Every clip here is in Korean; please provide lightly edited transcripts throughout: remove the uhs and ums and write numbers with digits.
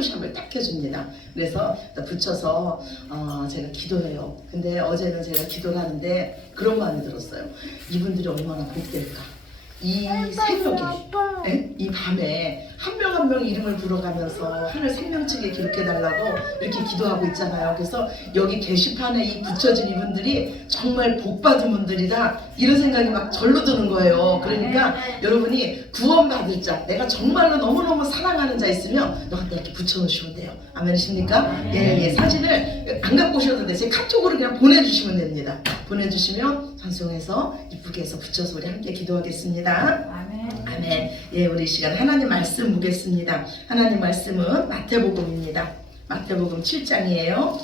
푸시업을 딱 해줍니다. 그래서 붙여서 제가 기도해요. 근데 어제는 제가 기도를 하는데 그런 마음이 들었어요. 이분들이 얼마나 복될까. 이 새벽에, 이 밤에 한 명 한 명 이름을 불어가면서 하늘 생명책에 기록해달라고 이렇게 기도하고 있잖아요. 그래서 여기 게시판에 이 붙여진 이분들이 정말 복받은 분들이다, 이런 생각이 막 절로 드는 거예요. 그러니까 여러분이 구원받을 자, 내가 정말로 너무너무 사랑하는 자 있으면 너한테 이렇게 붙여놓으시면 돼요. 아멘이십니까? 예, 사진을 안 갖고 오셔도 돼요. 제 카톡으로 그냥 보내주시면 됩니다. 보내주시면 전송해서 이쁘게 해서 붙여서 우리 함께 기도하겠습니다. 아멘. 예, 우리 이 시간 하나님 말씀 보겠습니다. 하나님 말씀은 마태복음입니다. 마태복음 7장이에요.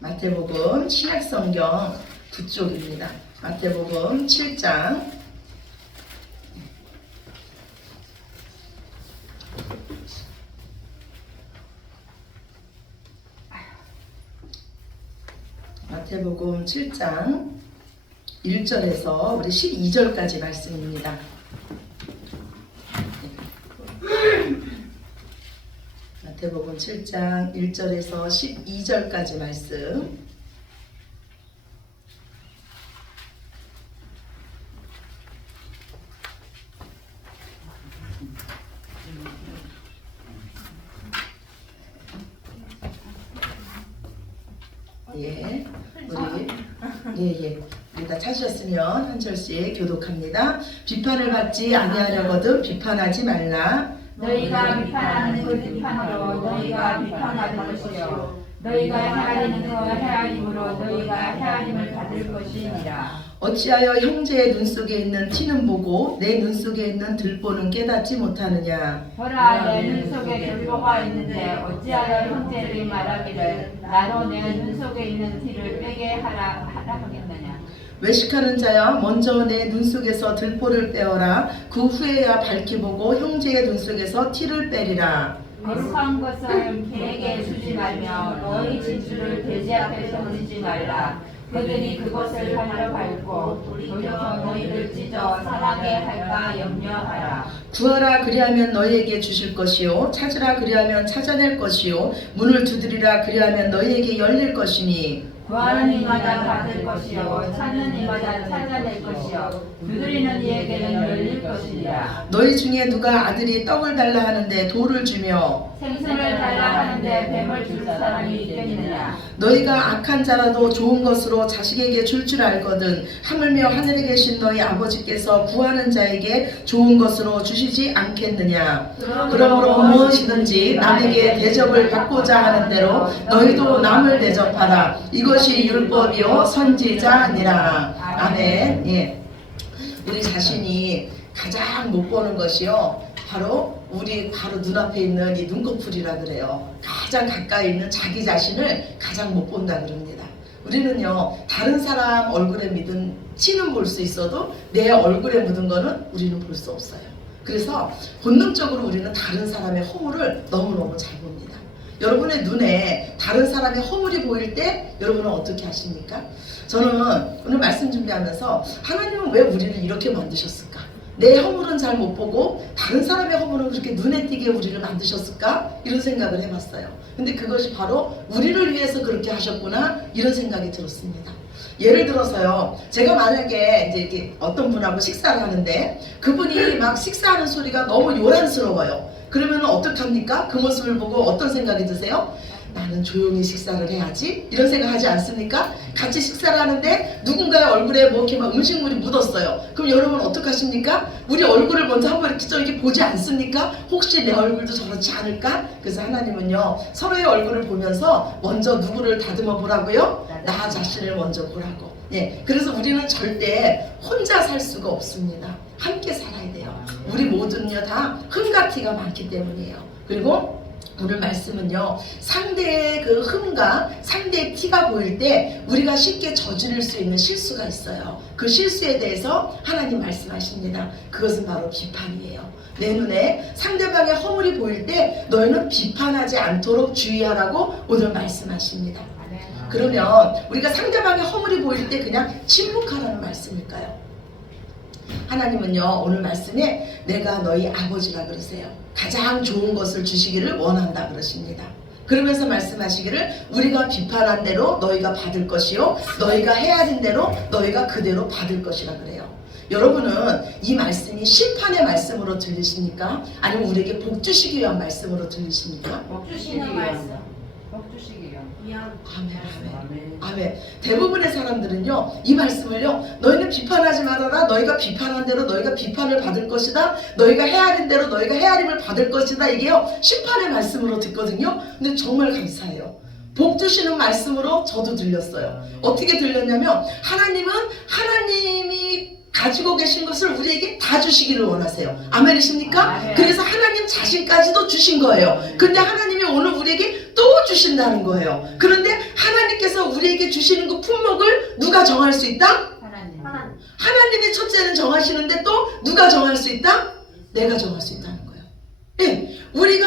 마태복음 신약성경 9쪽입니다. 마태복음 7장. 마태복음 7장 1절에서 우리 12절까지 말씀입니다. 마태복음 7장 1절에서 12절까지 말씀. 예, 우리 다 찾으셨으면 한 절씩 교독합니다. 비판을 받지 아니하려거든 비판하지 말라. 너희가 비판하는 그 비판으로 너희가 비판받을 것이요 너희가 헤아리는 그 헤아림으로 너희가 헤아림을 받을 것이니라. 어찌하여 형제의 눈 속에 있는 티는 보고 내 눈 속에 있는 들보는 깨닫지 못하느냐. 보라, 내 눈 속에 들보가 있는데 어찌하여 형제들이 말하기를 나로 내 눈 속에 있는 티를 빼게 하라 하겠느냐. 외식하는 자야, 먼저 내 눈 속에서 들보를 빼어라. 그 후에야 밝히 보고 형제의 눈 속에서 티를 빼리라. 거룩한 것을 개에게 주지 말며 너희 진주를 돼지 앞에 던지지 말라. 그들이 그것을 하나로 밟고 돌이켜 너희를 찢어 상하게 할까 염려하라. 구하라, 그리하면 너희에게 주실 것이요 찾으라, 그리하면 찾아낼 것이요 문을 두드리라, 그리하면 너희에게 열릴 것이니. 구하는 이마다 받을 것이요 찾는 이마다 찾아낼 것이요 두드리는 이에게는 열릴 것이니라. 너희 중에 누가 아들이 떡을 달라 하는데 돌을 주며 생선을 달라 하는데 뱀을 줄 사람이 있겠느냐. 너희가 악한 자라도 좋은 것으로 자식에게 줄 줄 알거든 하물며 하늘에 계신 너희 아버지께서 구하는 자에게 좋은 것으로 주시지 않겠느냐. 그러므로 무엇이든지 남에게 대접을 받고자 하는 대로 너희도 남을 대접하라. 이것이 율법이요 선지자니라. 아멘. 예. 우리 자신이 가장 못 보는 것이요 우리 바로 눈앞에 있는 이 눈꺼풀이라 그래요. 가장 가까이 있는 자기 자신을 가장 못 본다 그럽니다. 우리는요, 다른 사람 얼굴에 묻은 티는 볼 수 있어도 내 얼굴에 묻은 거는 우리는 볼 수 없어요. 그래서 본능적으로 우리는 다른 사람의 허물을 너무너무 잘 봅니다. 여러분의 눈에 다른 사람의 허물이 보일 때 여러분은 어떻게 하십니까? 저는 오늘 말씀 준비하면서 하나님은 왜 우리를 이렇게 만드셨을까? 내 허물은 잘 못 보고 다른 사람의 허물은 그렇게 눈에 띄게 우리를 만드셨을까? 이런 생각을 해봤어요. 근데 그것이 바로 우리를 위해서 그렇게 하셨구나, 이런 생각이 들었습니다. 예를 들어서요, 제가 만약에 이제 이렇게 어떤 분하고 식사를 하는데 그분이 막 식사하는 소리가 너무 요란스러워요. 그러면 어떡합니까? 그 모습을 보고 어떤 생각이 드세요? 나는 조용히 식사를 해야지, 이런 생각 하지 않습니까? 같이 식사를 하는데 누군가의 얼굴에 뭐 이렇게 막 음식물이 묻었어요. 그럼 여러분 어떡하십니까? 우리 얼굴을 먼저 한번 이렇게 좀 이렇게 보지 않습니까? 혹시 내 얼굴도 저렇지 않을까? 그래서 하나님은요, 서로의 얼굴을 보면서 먼저 누구를 다듬어 보라고요? 나 자신을 먼저 보라고. 예, 그래서 우리는 절대 혼자 살 수가 없습니다. 함께 살아야 돼요. 우리 모두는요 다 흠과 티가 많기 때문이에요. 그리고 오늘 말씀은요, 상대의 그 흠과 상대의 티가 보일 때 우리가 쉽게 저지를 수 있는 실수가 있어요. 그 실수에 대해서 하나님 말씀하십니다. 그것은 바로 비판이에요. 내 눈에 상대방의 허물이 보일 때 너희는 비판하지 않도록 주의하라고 오늘 말씀하십니다. 그러면 우리가 상대방의 허물이 보일 때 그냥 침묵하라는 말씀일까요? 하나님은요 오늘 말씀에 내가 너희 아버지라 그러세요. 가장 좋은 것을 주시기를 원한다 그러십니다. 그러면서 말씀하시기를 우리가 비판한 대로 너희가 받을 것이요 너희가 헤아린 대로 너희가 그대로 받을 것이라 그래요. 여러분은 이 말씀이 심판의 말씀으로 들리십니까? 아니면 우리에게 복 주시기 위한 말씀으로 들리십니까? 복 주시는 말씀. 복 주시기요. 아멘. 아멘. 대부분의 사람들은요 이 말씀을요 너희는 비판하지 말아라. 너희가 비판한 대로 너희가 비판을 받을 것이다. 너희가 헤아린 대로 너희가 헤아림을 받을 것이다. 이게요 심판의 말씀으로 듣거든요. 근데 정말 감사해요. 복 주시는 말씀으로 저도 들렸어요. 어떻게 들렸냐면 하나님이 가지고 계신 것을 우리에게 다 주시기를 원하세요. 아멘이십니까? 아멘. 그래서 하나님 자신까지도 주신 거예요. 근데 하나님이 오늘 우리에게 또 주신다는 거예요. 그런데 하나님께서 우리에게 주시는 그 품목을 누가 정할 수 있다? 하나님. 하나님이 첫째는 정하시는데 또 누가 정할 수 있다? 내가 정할 수 있다는 거예요. 예, 우리가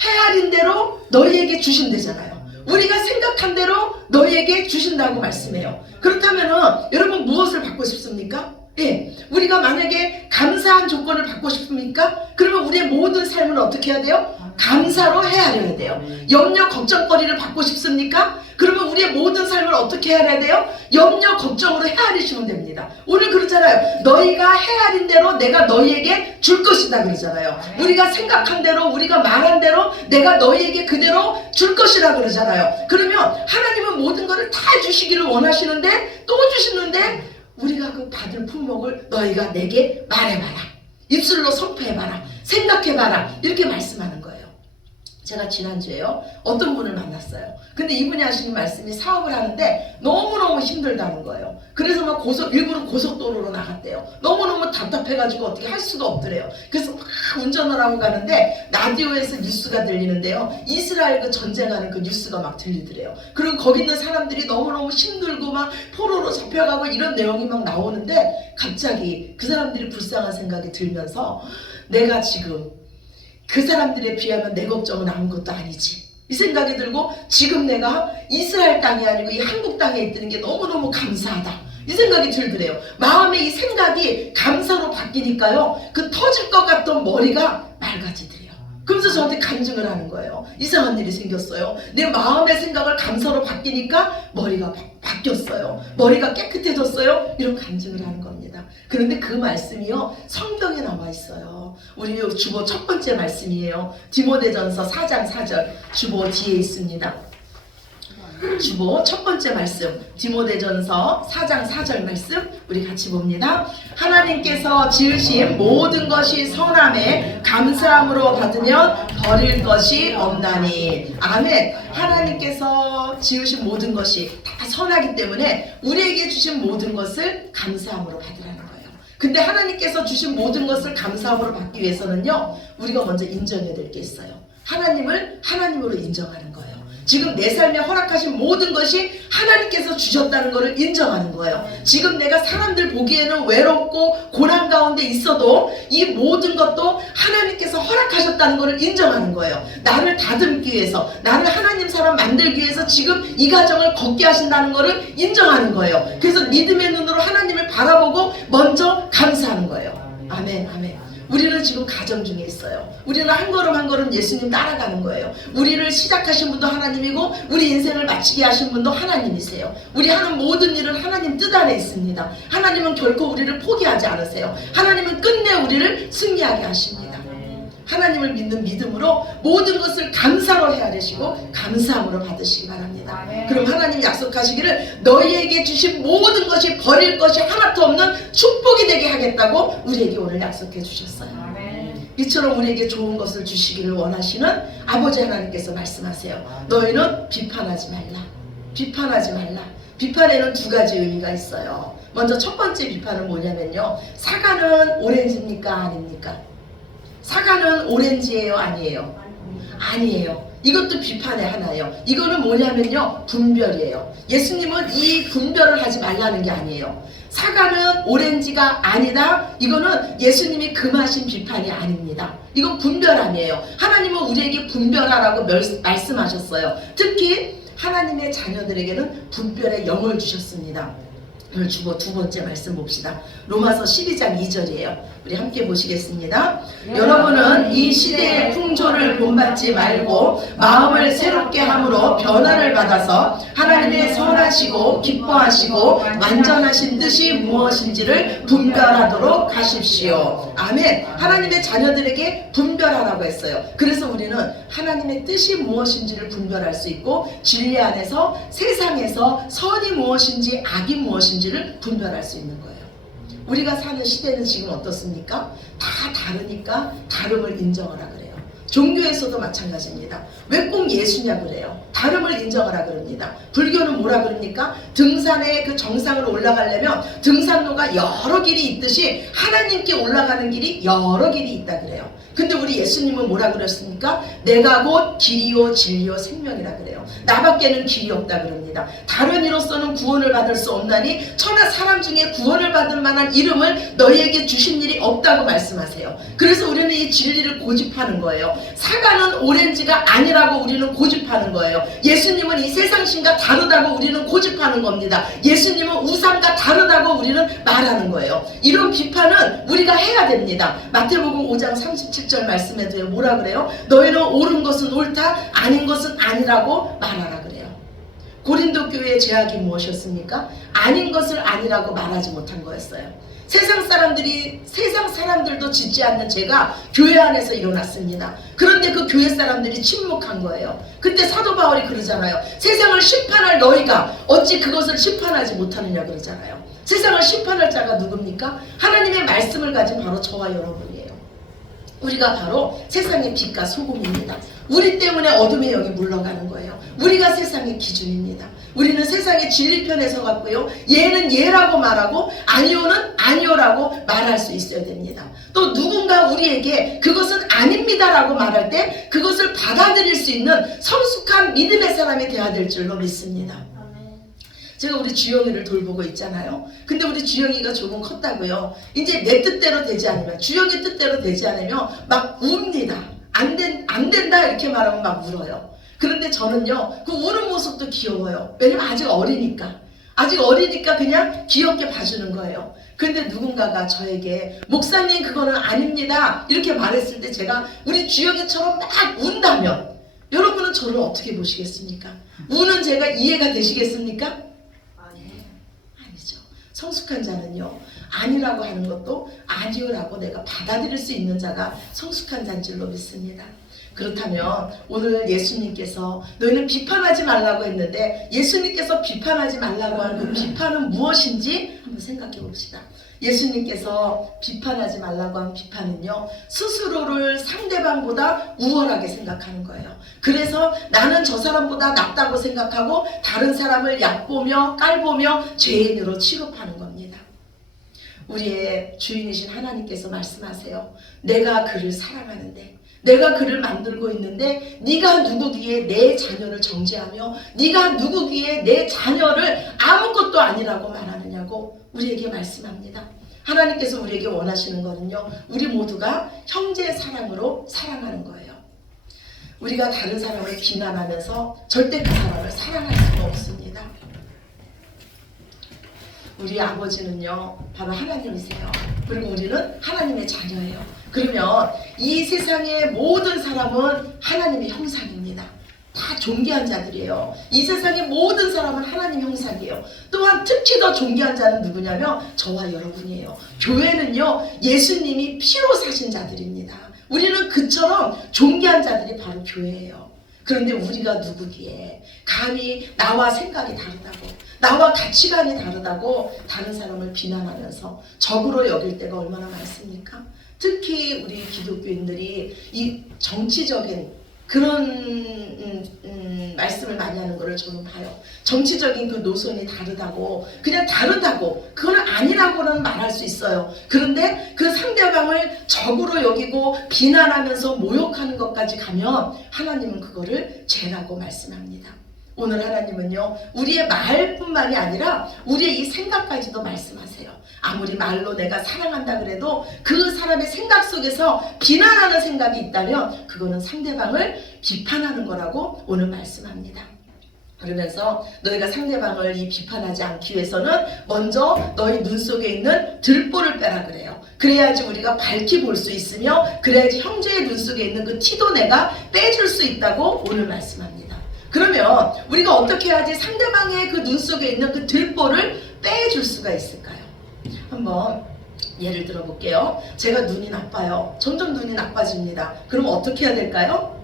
헤아린 대로 너희에게 주신대잖아요. 우리가 생각한 대로 너희에게 주신다고 말씀해요. 그렇다면은 여러분 무엇을 받고 싶습니까? 예, 우리가 만약에 감사한 조건을 받고 싶습니까? 그러면 우리의 모든 삶을 어떻게 해야 돼요? 감사로 헤아려야 돼요. 염려 걱정거리를 받고 싶습니까? 그러면 우리의 모든 삶을 어떻게 해야 돼요? 염려 걱정으로 헤아리시면 됩니다. 오늘 그렇잖아요. 너희가 헤아린 대로 내가 너희에게 줄 것이다 그러잖아요. 우리가 생각한 대로 우리가 말한 대로 내가 너희에게 그대로 줄 것이다 그러잖아요. 그러면 하나님은 모든 것을 다 주시기를 원하시는데 또 주시는데 우리가 그 받을 품목을 너희가 내게 말해봐라. 입술로 선포해봐라. 생각해봐라. 이렇게 말씀하는 거예요. 제가 지난주에요 어떤 분을 만났어요. 근데 이분이 하시는 말씀이 사업을 하는데 너무너무 힘들다는 거예요. 그래서 막 일부러 고속도로로 나갔대요. 너무너무 답답해가지고 어떻게 할 수가 없더래요. 그래서 막 운전을 하고 가는데 라디오에서 뉴스가 들리는데요, 이스라엘 그 전쟁하는 그 뉴스가 막 들리더래요. 그리고 거기 있는 사람들이 너무너무 힘들고 막 포로로 잡혀가고 이런 내용이 막 나오는데 갑자기 그 사람들이 불쌍한 생각이 들면서 내가 지금 그 사람들에 비하면 내 걱정은 아무것도 아니지, 이 생각이 들고 지금 내가 이스라엘 땅이 아니고 이 한국 땅에 있다는 게 너무너무 감사하다, 이 생각이 들더래요. 마음의 이 생각이 감사로 바뀌니까요, 그 터질 것 같던 머리가 맑아지더래요. 그러면서 저한테 간증을 하는 거예요. 이상한 일이 생겼어요. 내 마음의 생각을 감사로 바뀌니까 머리가 바뀌었어요. 머리가 깨끗해졌어요. 이런 간증을 하는 겁니다. 그런데 그 말씀이요 성경에 나와 있어요. 우리 주보 첫 번째 말씀이에요. 디모데전서 4장 4절 주보 뒤에 있습니다. 주보 첫 번째 말씀 디모데전서 4장 4절 말씀 우리 같이 봅니다. 하나님께서 지으신 모든 것이 선함에 감사함으로 받으면 버릴 것이 없나니. 아멘. 하나님께서 지으신 모든 것이 다 선하기 때문에 우리에게 주신 모든 것을 감사함으로 받으라는 거예요. 근데 하나님께서 주신 모든 것을 감사함으로 받기 위해서는요, 우리가 먼저 인정해야 될 게 있어요. 하나님을 하나님으로 인정하는 거예요. 지금 내 삶에 허락하신 모든 것이 하나님께서 주셨다는 것을 인정하는 거예요. 지금 내가 사람들 보기에는 외롭고 고난 가운데 있어도 이 모든 것도 하나님께서 허락하셨다는 것을 인정하는 거예요. 나를 다듬기 위해서, 나를 하나님 사람 만들기 위해서 지금 이 가정을 걷게 하신다는 것을 인정하는 거예요. 그래서 믿음의 눈으로 하나님을 바라보고 먼저 감사하는 거예요. 아멘, 아멘. 우리는 지금 가정 중에 있어요. 우리는 한 걸음 한 걸음 예수님 따라가는 거예요. 우리를 시작하신 분도 하나님이고 우리 인생을 마치게 하신 분도 하나님이세요. 우리 하는 모든 일은 하나님 뜻 안에 있습니다. 하나님은 결코 우리를 포기하지 않으세요. 하나님은 끝내 우리를 승리하게 하십니다. 하나님을 믿는 믿음으로 모든 것을 감사로 헤아리시고 감사함으로 받으시기 바랍니다. 그럼 하나님 약속하시기를 너희에게 주신 모든 것이 버릴 것이 하나도 없는 축복이 되게 하겠다고 우리에게 오늘 약속해 주셨어요. 이처럼 우리에게 좋은 것을 주시기를 원하시는 아버지 하나님께서 말씀하세요. 너희는 비판하지 말라. 비판하지 말라. 비판에는 두 가지 의미가 있어요. 먼저 첫 번째 비판은 뭐냐면요, 사과는 오렌지입니까 아닙니까? 사과는 오렌지예요 아니에요? 아니에요. 이것도 비판의 하나예요. 이거는 뭐냐면요, 분별이에요. 예수님은 이 분별을 하지 말라는 게 아니에요. 사과는 오렌지가 아니다, 이거는 예수님이 금하신 비판이 아닙니다. 이건 분별 아니에요. 하나님은 우리에게 분별하라고 말씀하셨어요. 특히 하나님의 자녀들에게는 분별의 영을 주셨습니다. 오늘 주고 두 번째 말씀 봅시다. 로마서 12장 2절이에요. 우리 함께 보시겠습니다. 여러분은 이 시대의 풍조를 본받지 말고 마음을 새롭게 함으로 변화를 받아서 하나님의 선하시고 기뻐하시고 완전하신 뜻이 무엇인지를 분별하도록 하십시오. 아멘. 하나님의 자녀들에게 분별하라고 했어요. 그래서 우리는 하나님의 뜻이 무엇인지를 분별할 수 있고 진리 안에서 세상에서 선이 무엇인지 악이 무엇인지를 분별할 수 있는 거예요. 우리가 사는 시대는 지금 어떻습니까? 다 다르니까 다름을 인정하라 그래요. 종교에서도 마찬가지입니다. 왜 꼭 예수냐 그래요? 다름을 인정하라 그럽니다. 불교는 뭐라 그럽니까? 등산의 그 정상으로 올라가려면 등산로가 여러 길이 있듯이 하나님께 올라가는 길이 여러 길이 있다 그래요. 근데 우리 예수님은 뭐라 그랬습니까? 내가 곧 길이요 진리요 생명이라 그래요. 나밖에는 길이 없다 그럽니다. 다른 이로서는 구원을 받을 수 없나니 천하 사람 중에 구원을 받을 만한 이름을 너희에게 주신 일이 없다고 말씀하세요. 그래서 우리는 이 진리를 고집하는 거예요. 사과는 오렌지가 아니라고 우리는 고집하는 거예요. 예수님은 이 세상신과 다르다고 우리는 고집하는 겁니다. 예수님은 우상과 다르다고 우리는 말하는 거예요. 이런 비판은 우리가 해야 됩니다. 마태복음 5장 37절 말씀에도 뭐라 그래요? 너희는 옳은 것은 옳다, 아닌 것은 아니라고 말하라 그래요. 고린도 교회의 죄악이 무엇이었습니까? 아닌 것을 아니라고 말하지 못한 거였어요. 세상 사람들도 짓지 않는 죄가 교회 안에서 일어났습니다. 그런데 그 교회 사람들이 침묵한 거예요. 그때 사도 바울이 그러잖아요. 세상을 심판할 너희가 어찌 그것을 심판하지 못하느냐 그러잖아요. 세상을 심판할 자가 누굽니까? 하나님의 말씀을 가진 바로 저와 여러분이에요. 우리가 바로 세상의 빛과 소금입니다. 우리 때문에 어둠의 영이 물러가는 거예요. 우리가 세상의 기준입니다. 우리는 세상의 진리편에 서갔고요. 예는 예라고 말하고 아니오는 아니오라고 말할 수 있어야 됩니다. 또 누군가 우리에게 그것은 아닙니다라고 말할 때 그것을 받아들일 수 있는 성숙한 믿음의 사람이 되어야 될 줄로 믿습니다. 제가 우리 주영이를 돌보고 있잖아요. 근데 우리 주영이가 조금 컸다고요. 이제 내 뜻대로 되지 않으면, 주영이 뜻대로 되지 않으면 막 웁니다. 안 된다 이렇게 말하면 막 울어요. 그런데 저는요, 그 우는 모습도 귀여워요. 왜냐면 아직 어리니까 그냥 귀엽게 봐주는 거예요. 근데 누군가가 저에게 목사님 그거는 아닙니다 이렇게 말했을 때 제가 우리 주영이처럼 막 운다면 여러분은 저를 어떻게 보시겠습니까? 우는 제가 이해가 되시겠습니까? 아니죠. 성숙한 자는요, 아니라고 하는 것도 아니오라고 내가 받아들일 수 있는 자가 성숙한 자인 줄로 믿습니다. 그렇다면 오늘 예수님께서 너희는 비판하지 말라고 했는데 예수님께서 비판하지 말라고 하는 그 비판은 무엇인지 한번 생각해 봅시다. 예수님께서 비판하지 말라고 한 비판은요, 스스로를 상대방보다 우월하게 생각하는 거예요. 그래서 나는 저 사람보다 낫다고 생각하고 다른 사람을 얕보며 깔보며 죄인으로 취급하는 겁니다. 우리의 주인이신 하나님께서 말씀하세요. 내가 그를 사랑하는데, 내가 그를 만들고 있는데 네가 누구기에 내 자녀를 정죄하며 네가 누구기에 내 자녀를 아무것도 아니라고 말하느냐고 우리에게 말씀합니다. 하나님께서 우리에게 원하시는 거는요, 우리 모두가 형제의 사랑으로 사랑하는 거예요. 우리가 다른 사람을 비난하면서 절대 그 사람을 사랑할 수가 없습니다. 우리 아버지는요 바로 하나님이세요. 그리고 우리는 하나님의 자녀예요. 그러면 이 세상의 모든 사람은 하나님의 형상입니다. 다 존귀한 자들이에요. 이 세상의 모든 사람은 하나님 형상이에요. 또한 특히 더 존귀한 자는 누구냐면 저와 여러분이에요. 교회는요 예수님이 피로 사신 자들입니다. 우리는 그처럼 존귀한 자들이 바로 교회예요. 그런데 우리가 누구기에 감히 나와 생각이 다르다고, 나와 가치관이 다르다고 다른 사람을 비난하면서 적으로 여길 때가 얼마나 많습니까? 특히 우리 기독교인들이 이 정치적인 그런 말씀을 많이 하는 거를 저는 봐요. 정치적인 그 노선이 다르다고, 그냥 다르다고, 그건 아니라고는 말할 수 있어요. 그런데 그 상대방을 적으로 여기고 비난하면서 모욕하는 것까지 가면 하나님은 그거를 죄라고 말씀합니다. 오늘 하나님은요 우리의 말뿐만이 아니라 우리의 이 생각까지도 말씀하세요. 아무리 말로 내가 사랑한다 그래도 그 사람의 생각 속에서 비난하는 생각이 있다면 그거는 상대방을 비판하는 거라고 오늘 말씀합니다. 그러면서 너희가 상대방을 이 비판하지 않기 위해서는 먼저 너희 눈 속에 있는 들보를 빼라 그래요. 그래야지 우리가 밝히 볼 수 있으며 그래야지 형제의 눈 속에 있는 그 티도 내가 빼줄 수 있다고 오늘 말씀합니다. 그러면 우리가 어떻게 해야지 상대방의 그 눈 속에 있는 그 들보를 빼줄 수가 있을까요? 한번 예를 들어 볼게요. 제가 눈이 나빠요. 점점 눈이 나빠집니다. 그럼 어떻게 해야 될까요?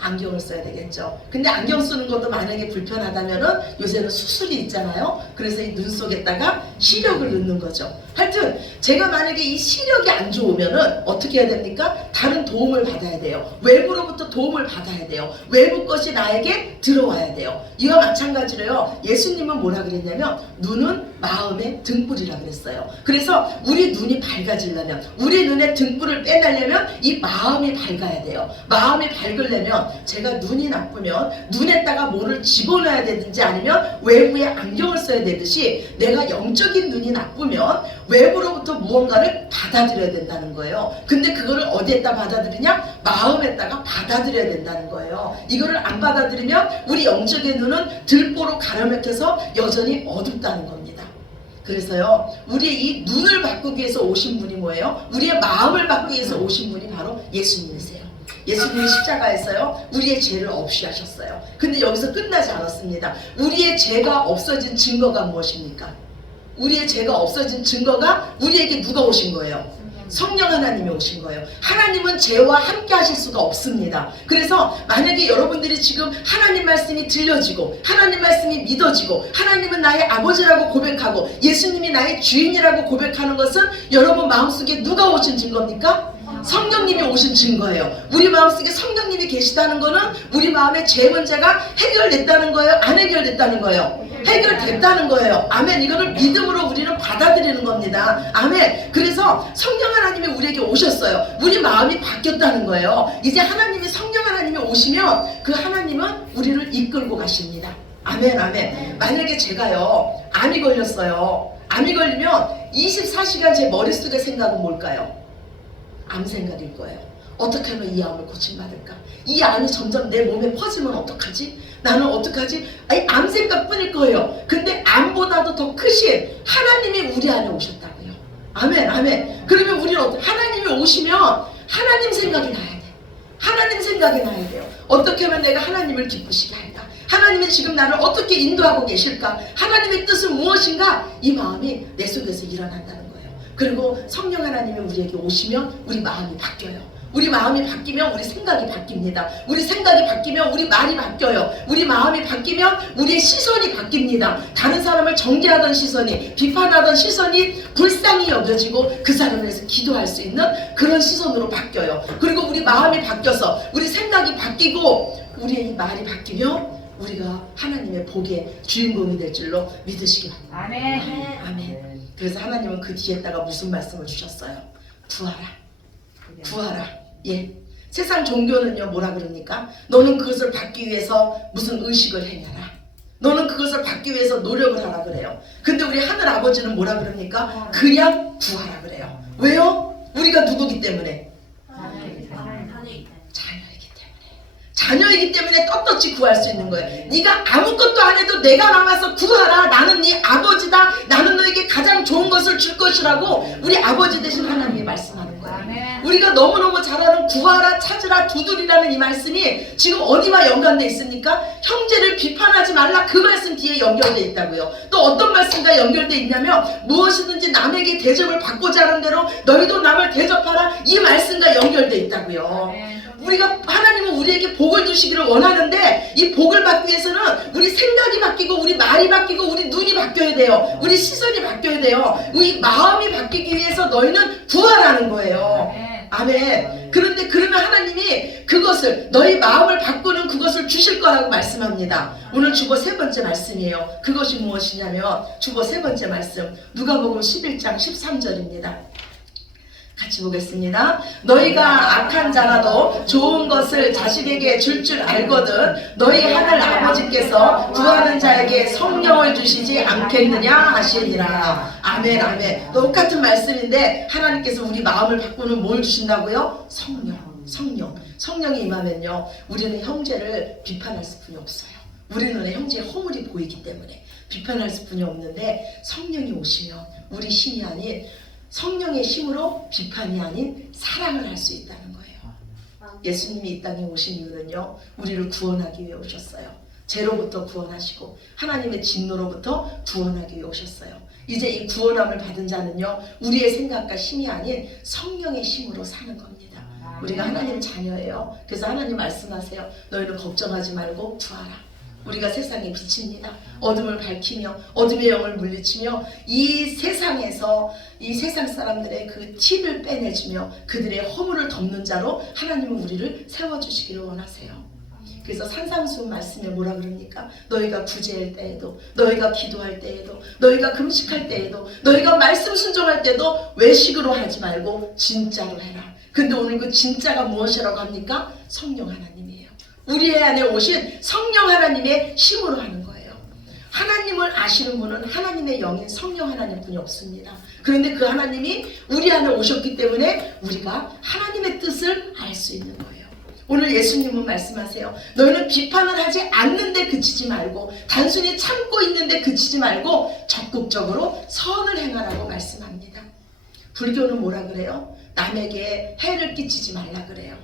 안경을 써야 되겠죠. 근데 안경 쓰는 것도 만약에 불편하다면은 요새는 수술이 있잖아요. 그래서 이 눈 속에다가 시력을 넣는 거죠. 하여튼 제가 만약에 이 시력이 안 좋으면은 어떻게 해야 됩니까? 다른 도움을 받아야 돼요. 외부로부터 도움을 받아야 돼요. 외부 것이 나에게 들어와야 돼요. 이와 마찬가지로요. 예수님은 뭐라 그랬냐면 눈은 마음의 등불이라 그랬어요. 그래서 우리 눈이 밝아지려면, 우리 눈에 등불을 빼내려면 이 마음이 밝아야 돼요. 마음이 밝으려면 제가 눈이 나쁘면 눈에다가 뭐를 집어넣어야 되든지 아니면 외부에 안경을 써야 되듯이 내가 영적인 눈이 나쁘면 외부로부터 무언가를 받아들여야 된다는 거예요. 근데 그거를 어디에다 받아들이냐? 마음에다가 받아들여야 된다는 거예요. 이거를 안 받아들이면 우리 영적인 눈은 들보로 가려맥혀서 여전히 어둡다는 겁니다. 그래서요, 우리의 이 눈을 바꾸기 위해서 오신 분이 뭐예요? 우리의 마음을 바꾸기 위해서 오신 분이 바로 예수님이세요. 예수님이 십자가에서요 우리의 죄를 없이 하셨어요. 근데 여기서 끝나지 않았습니다. 우리의 죄가 없어진 증거가 무엇입니까? 우리의 죄가 없어진 증거가 우리에게 누가 오신 거예요? 성령 하나님이 오신 거예요. 하나님은 죄와 함께 하실 수가 없습니다. 그래서 만약에 여러분들이 지금 하나님 말씀이 들려지고 하나님 말씀이 믿어지고 하나님은 나의 아버지라고 고백하고 예수님이 나의 주인이라고 고백하는 것은 여러분 마음속에 누가 오신 증거입니까? 성령님이 오신 증거예요. 우리 마음속에 성령님이 계시다는 거는 우리 마음의 죄 문제가 해결됐다는 거예요? 안 해결됐다는 거예요? 해결됐다는 거예요. 아멘. 이거를 믿음으로 우리는 받아들이는 겁니다. 아멘. 그래서 성령 하나님이 우리에게 오셨어요. 우리 마음이 바뀌었다는 거예요. 이제 하나님이 성령 하나님이 오시면 그 하나님은 우리를 이끌고 가십니다. 아멘. 아멘. 만약에 제가요 암이 걸렸어요. 암이 걸리면 24시간 제 머릿속의 생각은 뭘까요? 암 생각일 거예요. 어떻게 하면 이 암을 고침받을까? 이 암이 점점 내 몸에 퍼지면 어떡하지? 나는 어떡하지? 아니, 암 생각뿐일 거예요. 근데 암보다도 더 크신 하나님이 우리 안에 오셨다고요. 아멘, 아멘. 그러면 우리는 하나님이 오시면 하나님 생각이 나야 돼. 하나님 생각이 나야 돼요. 어떻게 하면 내가 하나님을 기쁘시게 할까? 하나님은 지금 나를 어떻게 인도하고 계실까? 하나님의 뜻은 무엇인가? 이 마음이 내 속에서 일어난다는 거예요. 그리고 성령 하나님이 우리에게 오시면 우리 마음이 바뀌어요. 우리 마음이 바뀌면 우리 생각이 바뀝니다. 우리 생각이 바뀌면 우리 말이 바뀌어요. 우리 마음이 바뀌면 우리의 시선이 바뀝니다. 다른 사람을 정죄하던 시선이, 비판하던 시선이 불쌍히 여겨지고 그 사람을 위해서 기도할 수 있는 그런 시선으로 바뀌어요. 그리고 우리 마음이 바뀌어서 우리 생각이 바뀌고 우리의 이 말이 바뀌면 우리가 하나님의 복의 주인공이 될 줄로 믿으시기 바랍니다. 아멘. 아멘. 그래서 하나님은 그 뒤에다가 무슨 말씀을 주셨어요? 구하라. 구하라. 예. 세상 종교는요 뭐라 그럽니까? 너는 그것을 받기 위해서 무슨 의식을 행해라. 너는 그것을 받기 위해서 노력을 하라 그래요. 근데 우리 하늘 아버지는 뭐라 그럽니까? 그냥 구하라 그래요. 왜요? 우리가 누구기 때문에? 자녀이기 때문에 떳떳이 구할 수 있는 거예요. 네가 아무것도 안 해도 내가 나와서 구하라. 나는 네 아버지다. 나는 너에게 가장 좋은 것을 줄 것이라고 우리 아버지 되신 하나님이 말씀하는 거예요. 우리가 너무너무 잘 아는 구하라, 찾으라, 두드리라는 이 말씀이 지금 어디와 연관되어 있습니까? 형제를 비판하지 말라. 그 말씀 뒤에 연결되어 있다고요. 또 어떤 말씀과 연결되어 있냐면 무엇이든지 남에게 대접을 받고자 하는 대로 너희도 남을 대접하라. 이 말씀과 연결되어 있다고요. 우리가 하나님은 우리에게 복을 주시기를 원하는데 이 복을 받기 위해서는 우리 생각이 바뀌고 우리 말이 바뀌고 우리 눈이 바뀌어야 돼요. 우리 시선이 바뀌어야 돼요. 우리 마음이 바뀌기 위해서 너희는 구하라는 거예요. 아멘. 그런데 그러면 하나님이 그것을 너희 마음을 바꾸는 그것을 주실 거라고 말씀합니다. 오늘 주보 세 번째 말씀이에요. 그것이 무엇이냐면 주보 세 번째 말씀 누가복음 11장 13절입니다. 같이 보겠습니다. 너희가 악한 자라도 좋은 것을 자식에게 줄 줄 알거든 너희 하늘 아버지께서 구하는 자에게 성령을 주시지 않겠느냐 하시니라. 아멘. 아멘. 똑같은 말씀인데 하나님께서 우리 마음을 바꾸는 뭘 주신다고요? 성령이 임하면요 우리는 형제를 비판할 수뿐이 없어요. 우리 눈에 형제의 허물이 보이기 때문에 비판할 수뿐이 없는데, 성령이 오시면 우리 신이 아닌 성령의 힘으로 비판이 아닌 사랑을 할 수 있다는 거예요. 예수님이 이 땅에 오신 이유는요, 우리를 구원하기 위해 오셨어요. 죄로부터 구원하시고 하나님의 진노로부터 구원하기 위해 오셨어요. 이제 이 구원함을 받은 자는요, 우리의 생각과 힘이 아닌 성령의 힘으로 사는 겁니다. 우리가 하나님 자녀예요. 그래서 하나님 말씀하세요. 너희는 걱정하지 말고 구하라. 우리가 세상의 빛입니다. 어둠을 밝히며 어둠의 영을 물리치며 이 세상에서 이 세상 사람들의 그 티를 빼내주며 그들의 허물을 덮는 자로 하나님은 우리를 세워주시기를 원하세요. 그래서 산상수훈 말씀에 뭐라 그럽니까? 너희가 구제할 때에도, 너희가 기도할 때에도, 너희가 금식할 때에도, 너희가 말씀 순종할 때도 외식으로 하지 말고 진짜로 해라. 근데 오늘 그 진짜가 무엇이라고 합니까? 성령 하나님이에요. 우리 안에 오신 성령 하나님의 힘으로 하는 거예요. 하나님을 아시는 분은 하나님의 영인 성령 하나님뿐이 없습니다. 그런데 그 하나님이 우리 안에 오셨기 때문에 우리가 하나님의 뜻을 알 수 있는 거예요. 오늘 예수님은 말씀하세요. 너희는 비판을 하지 않는데 그치지 말고, 단순히 참고 있는데 그치지 말고 적극적으로 선을 행하라고 말씀합니다. 불교는 뭐라 그래요? 남에게 해를 끼치지 말라 그래요.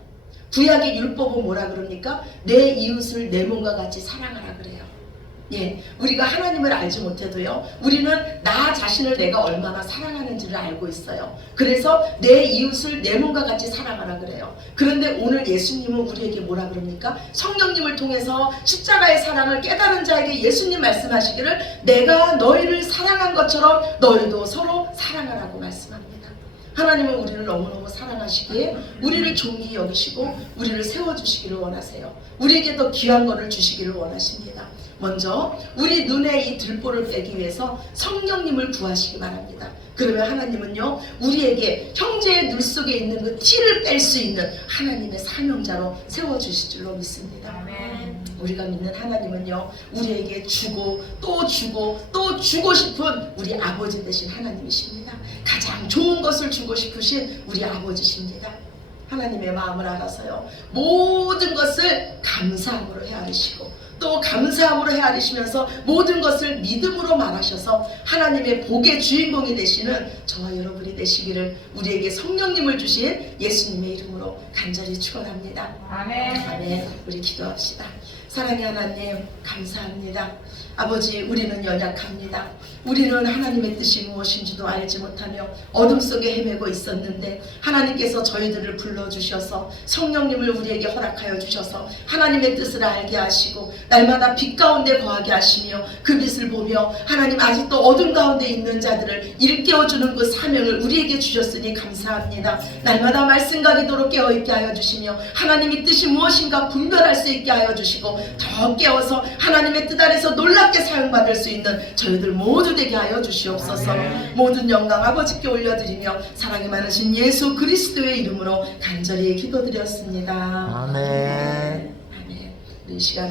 구약의 율법은 뭐라 그럽니까? 내 이웃을 내 몸과 같이 사랑하라 그래요. 예, 우리가 하나님을 알지 못해도요, 우리는 나 자신을 내가 얼마나 사랑하는지를 알고 있어요. 그래서 내 이웃을 내 몸과 같이 사랑하라 그래요. 그런데 오늘 예수님은 우리에게 뭐라 그럽니까? 성령님을 통해서 십자가의 사랑을 깨달은 자에게 예수님 말씀하시기를 내가 너희를 사랑한 것처럼 너희도 서로 사랑하라고 말씀합니다. 하나님은 우리를 너무너무 사랑하시기에 우리를 존귀히 여기시고 우리를 세워주시기를 원하세요. 우리에게 더 귀한 것을 주시기를 원하십니다. 먼저 우리 눈에 이 들보를 빼기 위해서 성령님을 구하시기 바랍니다. 그러면 하나님은요, 우리에게 형제의 눈 속에 있는 그 티를 뺄 수 있는 하나님의 사명자로 세워주실 줄로 믿습니다. 아멘. 우리가 믿는 하나님은요, 우리에게 주고 또 주고 또 주고 싶은 우리 아버지 되신 하나님이십니다. 가장 좋은 것을 주고 싶으신 우리 아버지십니다. 하나님의 마음을 알아서요, 모든 것을 감사함으로 헤아리시고 또 감사함으로 헤아리시면서 모든 것을 믿음으로 말하셔서 하나님의 복의 주인공이 되시는 저와 여러분이 되시기를 우리에게 성령님을 주신 예수님의 이름으로 간절히 축원합니다. 아멘. 아멘. 우리 기도합시다. 사랑의 하나님, 감사합니다. 아버지, 우리는 연약합니다. 우리는 하나님의 뜻이 무엇인지도 알지 못하며 어둠 속에 헤매고 있었는데 하나님께서 저희들을 불러주셔서 성령님을 우리에게 허락하여 주셔서 하나님의 뜻을 알게 하시고 날마다 빛 가운데 거하게 하시며 그 빛을 보며 하나님 아직도 어둠 가운데 있는 자들을 일깨워주는 그 사명을 우리에게 주셨으니 감사합니다. 날마다 말씀과 기도로 깨어있게 하여 주시며 하나님의 뜻이 무엇인가 분별할 수 있게 하여 주시고 더 깨워서 하나님의 뜻 아래서 놀랍게 사용받을 수 있는 저희들 모두 되게 하여 주시옵소서. 모든 영광 아버지께 올려드리며 사랑이 많으신 예수 그리스도의 이름으로 간절히 기도드렸습니다. 아멘. 아멘. 이 시간